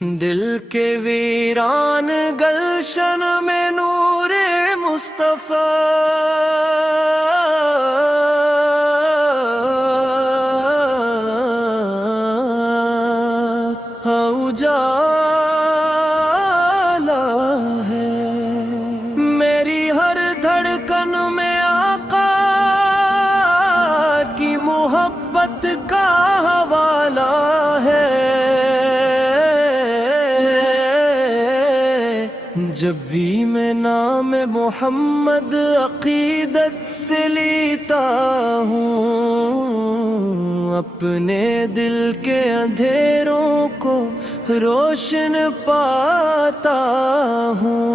دل کے ویران گلشن میں نور مصطفیٰ اجالا ہے، میری ہر دھڑکن میں آقا کی محبت کا حوالہ ہے۔ جب بھی میں نام محمد عقیدت سے لیتا ہوں، اپنے دل کے اندھیروں کو روشن پاتا ہوں۔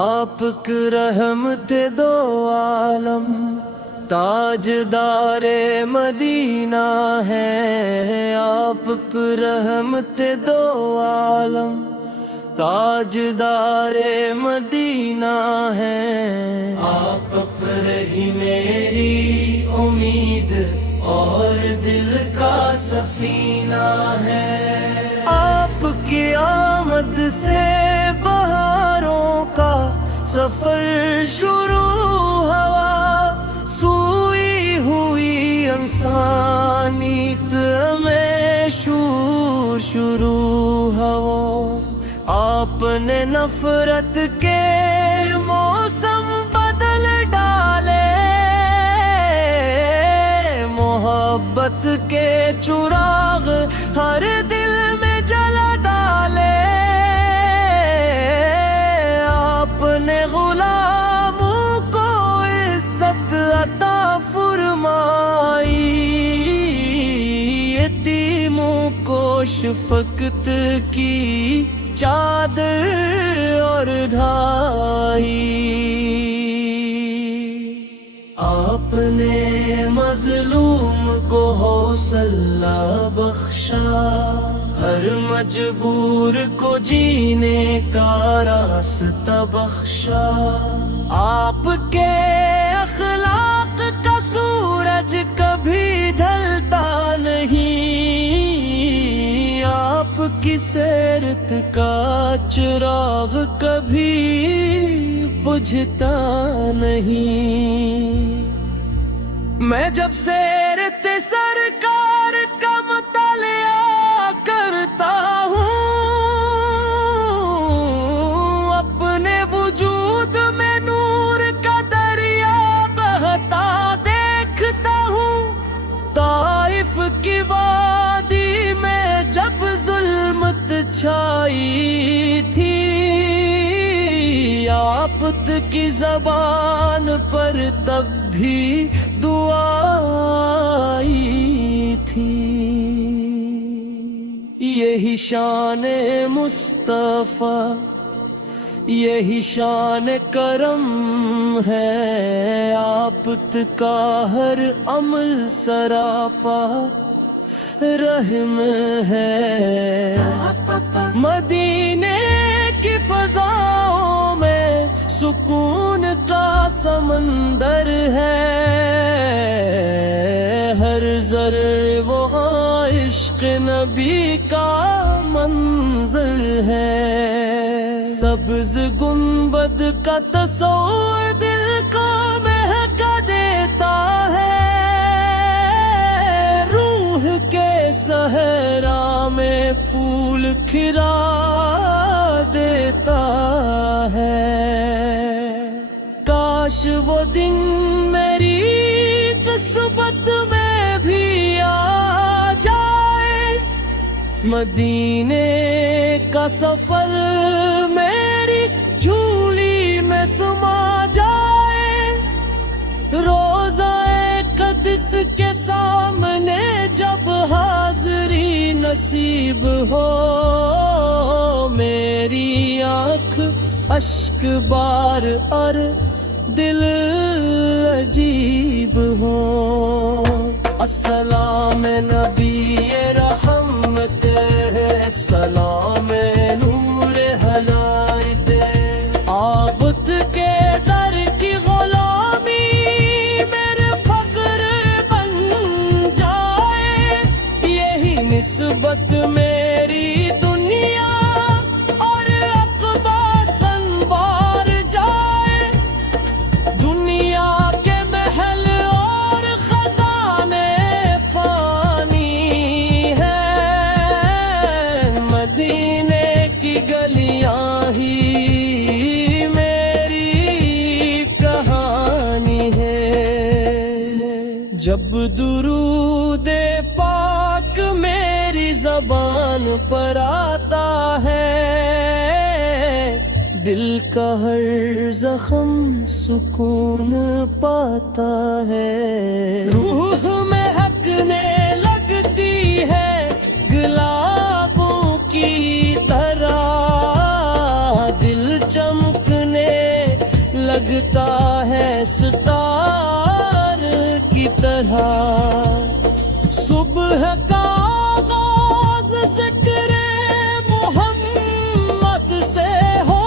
آپ کی رحمت دو عالم تاجدار مدینہ ہے، آپ کی رحمت دو عالم تاجدار مدینہ ہے۔ آپ پر ہی میری امید اور دل کا سفینہ ہے۔ آپ کی آمد سے بہاروں کا سفر شروع ہوا، سوئی ہوئی انسانیت میں شروع ہوا۔ آپ نے نفرت کے موسم بدل ڈالے، محبت کے چراغ ہر دل میں جلا ڈالے۔ آپ نے غلاموں کو عزت عطا فرمائی، یتیموں کو شفقت کی چادر اور ڈھائی۔ آپ نے مظلوم کو حوصلہ بخشا، ہر مجبور کو جینے کا راستہ بخشا۔ آپ کے اخلاق کا سورج کبھی ڈھلتا نہیں، آپ کی سیرت کا چراغ کبھی بجھتا نہیں۔ میں جب سیرت سرکار کا مطالعہ کرتا ہوں، اپنے وجود میں نور کا دریا بہتا دیکھتا ہوں۔ طائف کی وادی میں جب ظلمت چھائی تھی، آپ کی زبان پر تب بھی دعا آئی تھی۔ یہی شان مصطفیٰ، یہی شان کرم ہے، آپ کا ہر عمل سراپا رحم ہے۔ مدینے کی فضاؤں میں سکون کا سمندر ہے، ہر ذرے وہ عشق نبی کا منظر ہے۔ سبز گنبد کا تصور دل کو مہکا دیتا ہے، روح کے صحرا میں پھول کھلا دیتا ہے۔ کاش وہ دن میری قسمت میں بھی آ جائے، مدینے کا سفر میری جھولی میں سما جائے۔ روضہ قدس کے سامنے جب حاضری نصیب ہو، میری آنکھ اشک بار اور دل عجیب ہو۔ السلام نبی رحمت، سلام نور ہدایت، عابد کے در کی غلامی میرے فخر بن جائے، یہی نسبت مصیبت میری دنیا اور عقبہ سنوار جائے، دنیا کے محل اور خزانے فانی ہیں، مدینے کی گلیاں ہی میری کہانی ہے۔ جب درود پاک میری زبان پر آتا ہے، دل کا ہر زخم سکون پاتا ہے، روح مہکنے لگتی ہے گلابوں کی طرح، دل چمکنے لگتا ہے ستار کی طرح، صبح کا آغاز ذکر محمد سے ہو،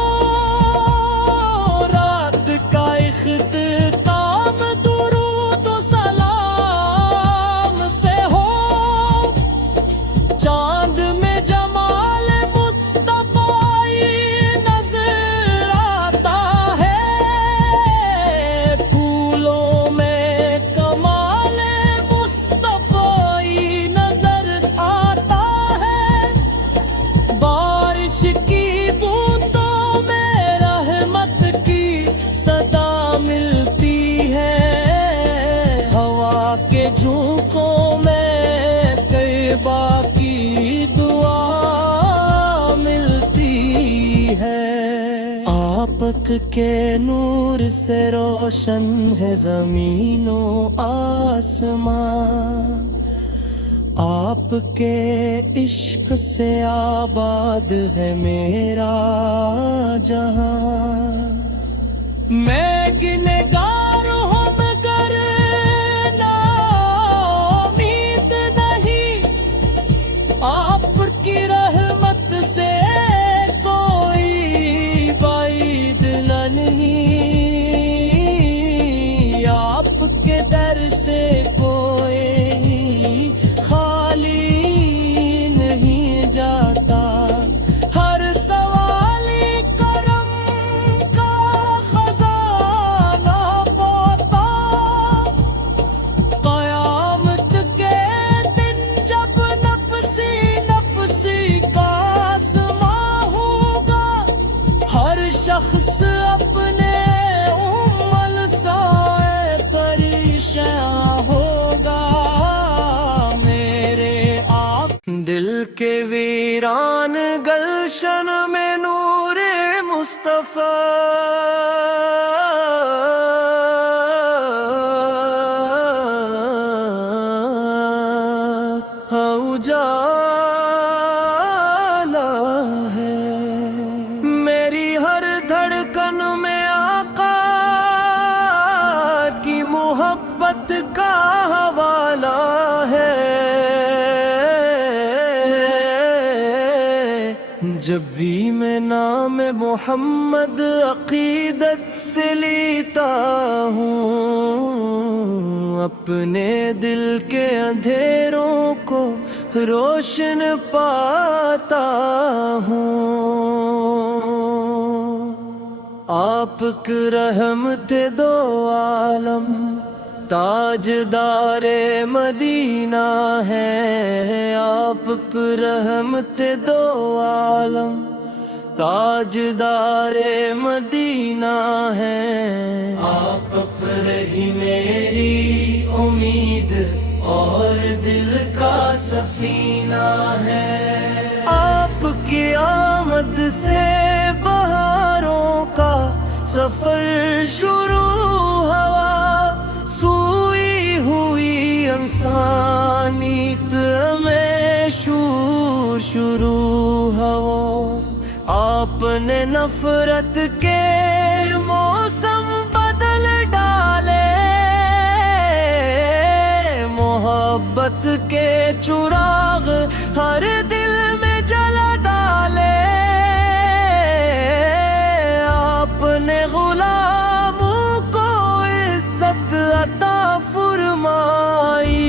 رات کا اختتام درود و سلام سے ہو، چاند میں جمال مصطفی نظر آتا ہے، پھولوں میں کمال مصطفی نظر آتا ہے، بارش کی بوندوں میں رحمت کی صدا ملتی ہے، ہوا کے جھونکوں میں طیبہ کی دعا ملتی ہے، آپک کے نور سے روشن ہے زمین و آسمان، آپ کے عشق سے آباد ہے میرا جہاں، میں گنہگار ہوں مگر ناامید نہیں، آپ کی رحمت سے کوئی بعید نہیں، آپ کے در سے کوئی خالی نہیں جاتا، ہر سوالی کرم کا خزانہ پاتا، قیامت کے دن جب نفسی نفسی کا آسماں ہوگا، ہر شخص اپنے امل سائے پریشاں ہوگا، میرے آپ دل کے ویران گلشن میں نور مصطفیٰ اجالا ہے، میری ہر دھڑکن میں آقا کی محبت کا حوالہ ہے، جب بھی میں نام محمد عقیدت سے لیتا ہوں، اپنے دل کے اندھیروں کو روشن پاتا ہوں، آپ کی رحمت دو عالم تاجدار مدینہ ہے، آپ کی رحمت دو عالم تاجدار مدینہ ہے، آپ پر ہی میری امید اور دل کا سفینہ ہے، آپ کی آمد سے بہاروں کا سفر شروع ہوا، سوئی ہوئی انسانیت میں شروع ہوا، آپ نے نفرت کے موسم بدل ڈالے، محبت کے چراغ ہر دل میں جلا ڈالے، آپ نے غلاموں کو عزت عطا فرمائی،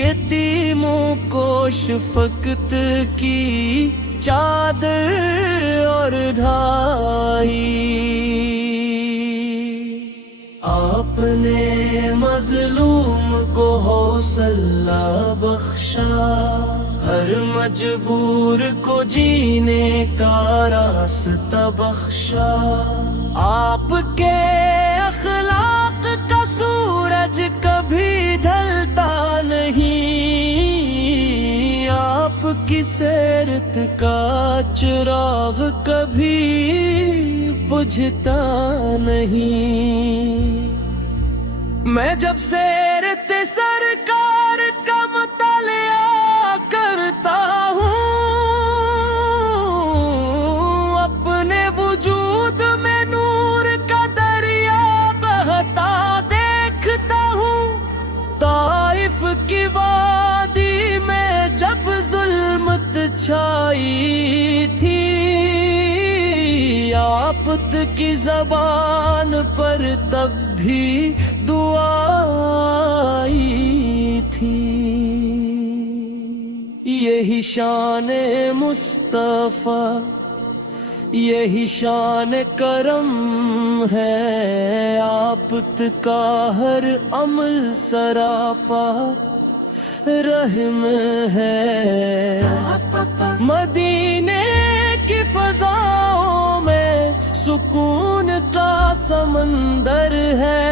یتیموں کو شفقت کی چادر اور ڈھائی۔ آپ نے مظلوم کو حوصلہ بخشا، ہر مجبور کو جینے کا راستہ بخشا۔ آپ کے اخلاق کا سورج کبھی ڈھلتا نہیں، آپ کی سیرت کا چراغ کبھی بجھتا نہیں۔ میں جب سیرت سرکار کا مطالعہ کرتا ہوں، اپنے وجود میں نور کا دریا بہتا دیکھتا ہوں۔ طائف کی وادی میں جب ظلمت چھائی تھی، آفت کی زبان پر تب بھی دعا آئی تھی۔ یہی شان مصطفیٰ، یہی شان کرم ہے، آفت کا ہر عمل سراپا رحم ہے۔ مدینے کی فضاؤں میں سکون کا سمندر ہے،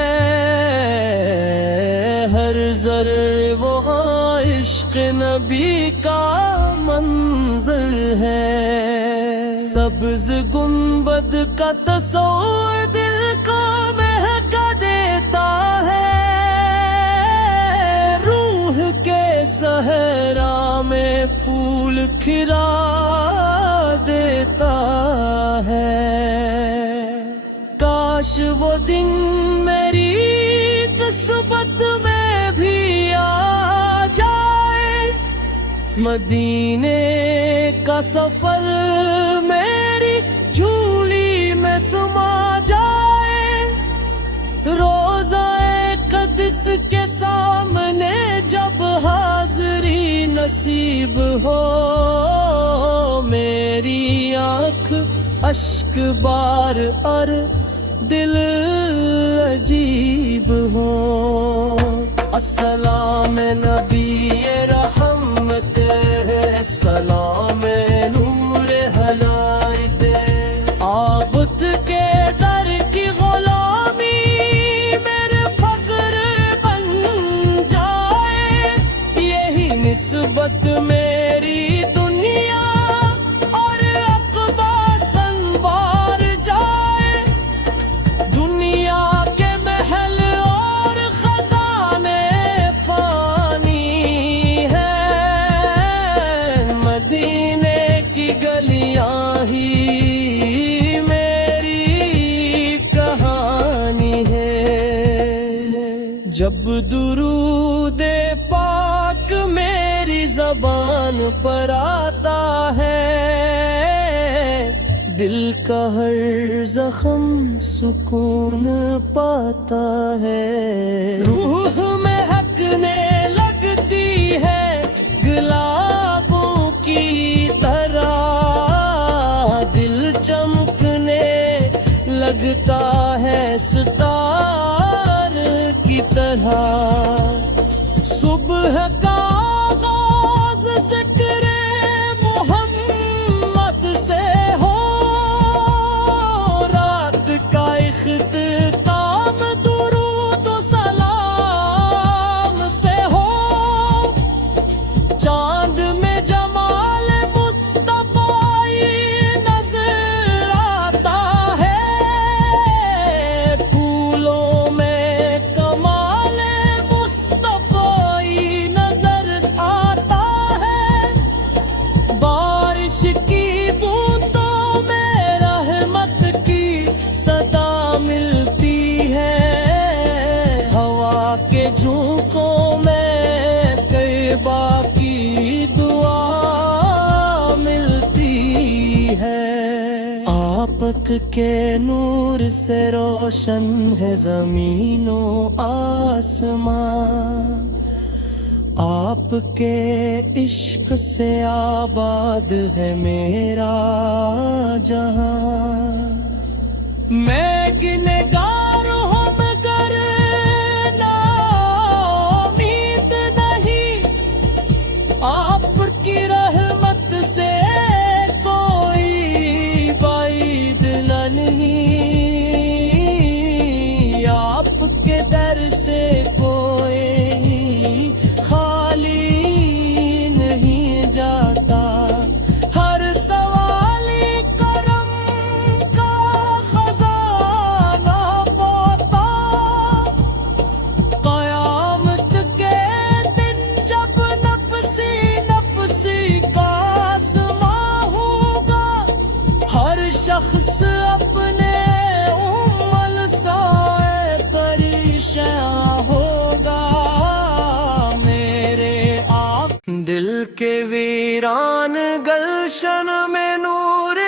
ہر ذرے وہاں عشق نبی کا منظر ہے۔ سبز گنبد کا تصور دل کو مہکا دیتا ہے، روح کے صحرا میں پھول کھلا دیتا ہے۔ کاش وہ دن میری قسمت میں بھی آ جائے، مدینے کا سفر میری جھولی میں سما جائے۔ روضہ قدس کے سامنے جب حاضری نصیب ہو، میری آنکھ اشک بار اور دل عجیب ہو۔ السلام نبی رحمت، سلام نور ہدایت، عابد کے در کی غلامی میرے فخر بن جائے۔ یہی نسبت میری دنیا اور عقبہ سنوار جائے۔ دنیا کے محل اور خزانے فانی ہیں، مدینے کی گلیاں ہی میری کہانی ہے۔ جب درود پاک میری زبان پر آتا ہے، دل کا ہر زخم سکون پاتا ہے۔ روح مہکنے لگتی ہے گلابوں کی طرح، دل چمکنے لگتا ہے ستار کی طرح۔ صبح کا آغاز ذکر محمد سے ہو، رات کا اختتام درود و سلام سے ہو۔ چاند میں جمال مصطفی نظر آتا ہے، پھولوں میں کمال مصطفی نظر آتا ہے۔ بارش کی بوندوں میں رحمت کی صدا ملتی ہے، ہوا کے جھونکوں میں طیبہ کی دعا ملتی ہے۔ آپک کے نور سے روشن ہے زمین و آسمان، آپ کے عشق سے آباد ہے میرا جہاں، میں گنہگار ہوں مگر ناامید نہیں، آپ کی رحمت سے کوئی بعید نہیں، آپ کے در سے کوئی شخص اپنے امل سائے پریشاں ہوگا، میرے آپ دل کے ویران گلشن میں نور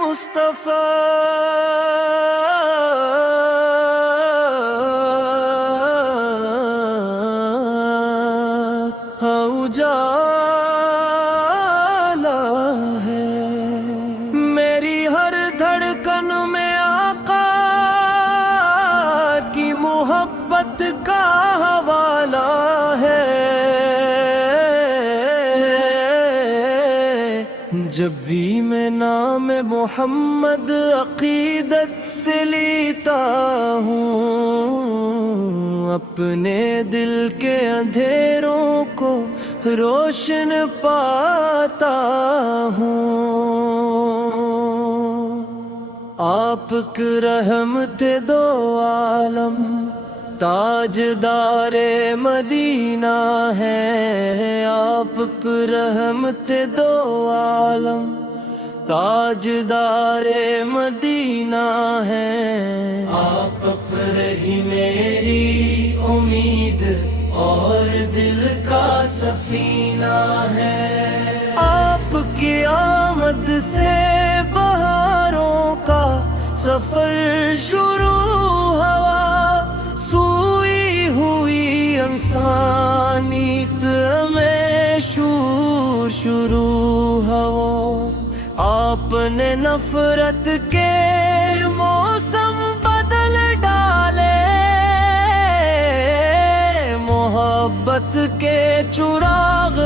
مصطفیٰ اجالا ہے، میری ہر دھڑکن میں آقا کی محبت کا حوالہ ہے، جب بھی میں نام محمد عقیدت سے لیتا ہوں، اپنے دل کے اندھیروں کو روشن پاتا ہوں، آپ کی رحمت دو عالم تاجدار مدینہ ہے، آپ کی رحمت دو عالم تاجدار مدینہ ہے، آپ پر ہی میری امید اور دل کا سفینہ ہے، آپ کی آمد سے بہاروں کا سفر شروع ہوا، سوئی ہوئی انسانیت میں شروع ہوا، آپ نے نفرت کے موسم بدل ڈالے، محبت کے چراغ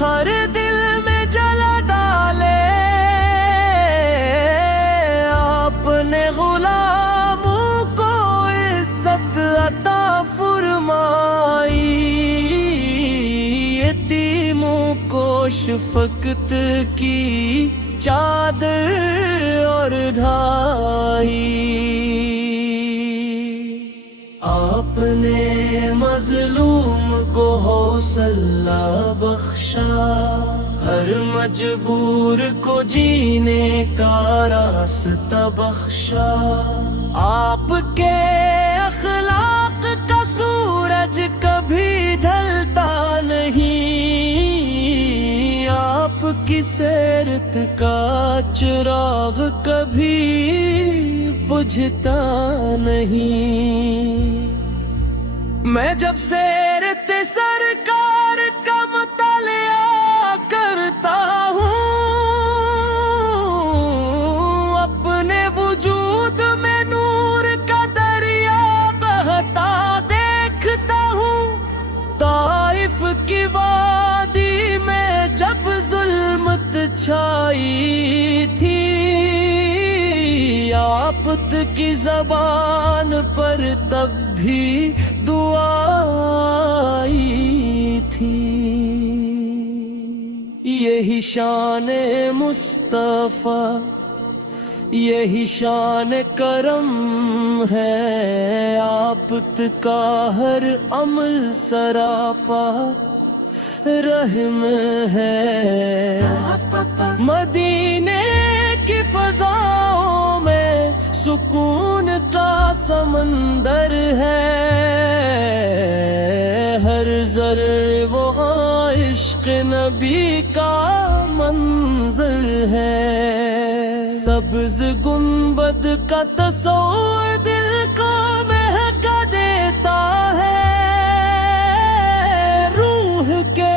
ہر دل میں جلا ڈالے، آپ نے غلاموں کو عزت عطا فرمائی، یتیموں کو شفقت کی چادر اوڑھائی، آپ نے مظلوم کو حوصلہ بخشا، ہر مجبور کو جینے کا راستہ بخشا، آپ کے اخلاق کا سورج کبھی ڈھلتا نہیں، آپ کی سیرت کا چراغ کبھی بجھتا نہیں، میں جب سیرت سرکار کا مطالعہ کرتا ہوں، اپنے وجود میں نور کا دریا بہتا دیکھتا ہوں، طائف کی وادی میں جب ظلمت چھائی تھی، آفت کی زبان پر تب بھی دعا آئی تھی، یہی شان مصطفیٰ، یہی شان کرم ہے، آپت کا ہر عمل سراپا رحم ہے، مدینے کی فضاؤں میں سکون کا سمندر ہے، ہر ذرے وہ عشق نبی کا منظر ہے، سبز گنبد کا تصور دل کو مہکا دیتا ہے، روح کے